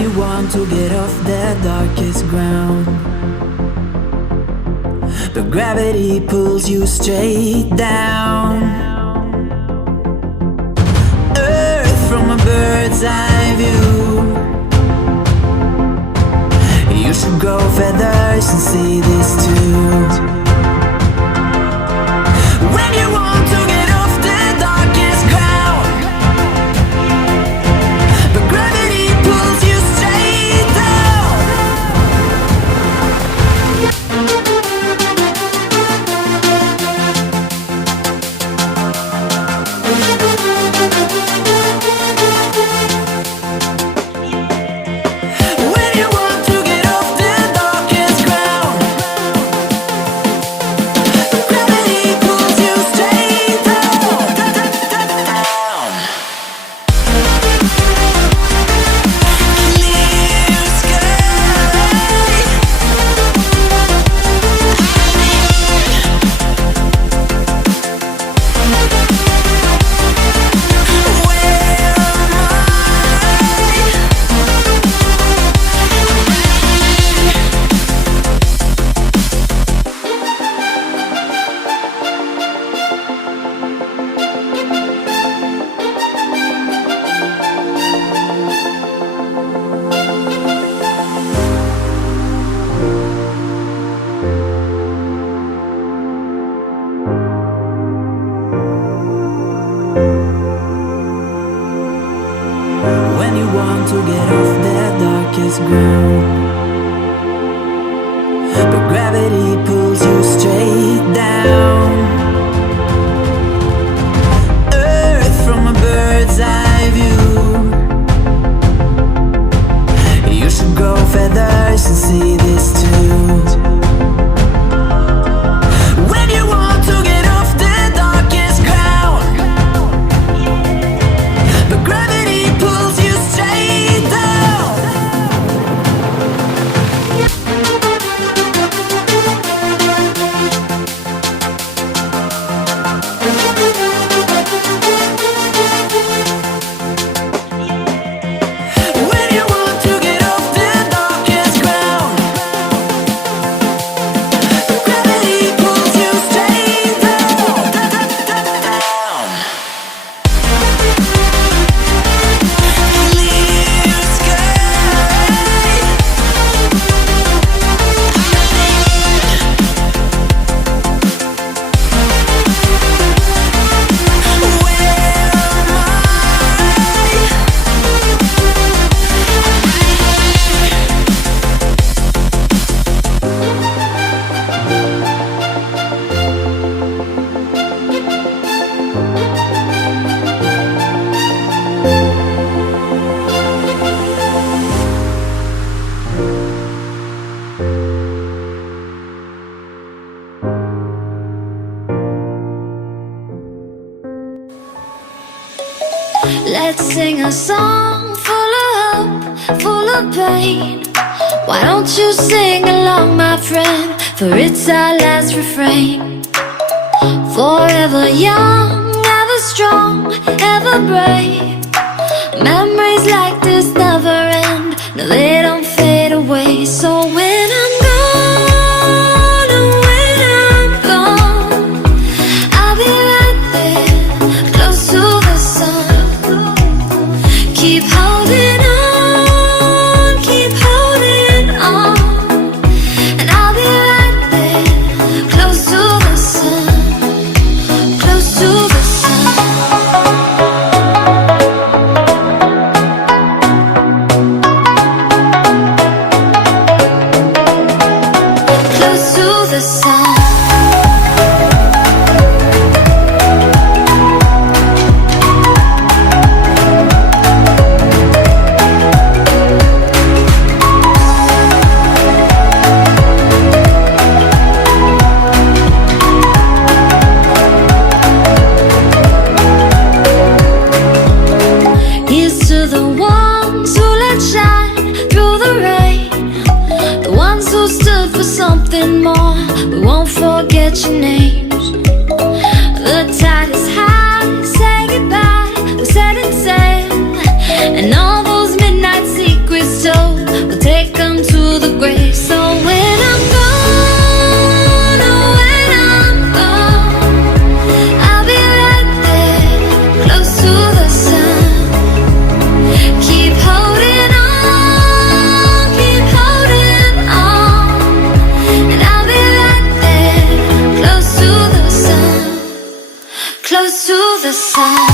you want to get off the darkest ground, but gravity pulls you straight down. Earth from a bird's eye view. You should grow feathers and see this too. When you want to get off the darkest ground, but gravity pulls you straight down. When you want to get off the darkest ground, but gravity pulls you straight down. Clear sky. When you want to get off the darkest ground, but gravity pulls you straight down. Earth from a bird's eye view. You should grow feathers and see this too. When you want to get off the darkest ground, but gravity pulls you straight down. When you want to get off the darkest ground, but gravity pulls you straight down. Clear sky. Let's sing a song full of hope, full of pain. Why don't you sing along, my friend? For it's our last refrain. Forever young, ever strong, ever brave. Memories like this never end. No, they don't fade away. So when I'm gone, and when I'm gone, I'll be right there, close to the sun. Keep holding on, keep holding on, and I'll be right there, close to the sun, close to the sun. Close to the sun. Here's to the ones who let shine through the rain, the ones who stood for something more. We won't forget your names. The tide is high, say goodbye, we're setting sail, and all those midnight secrets told. us to the sun.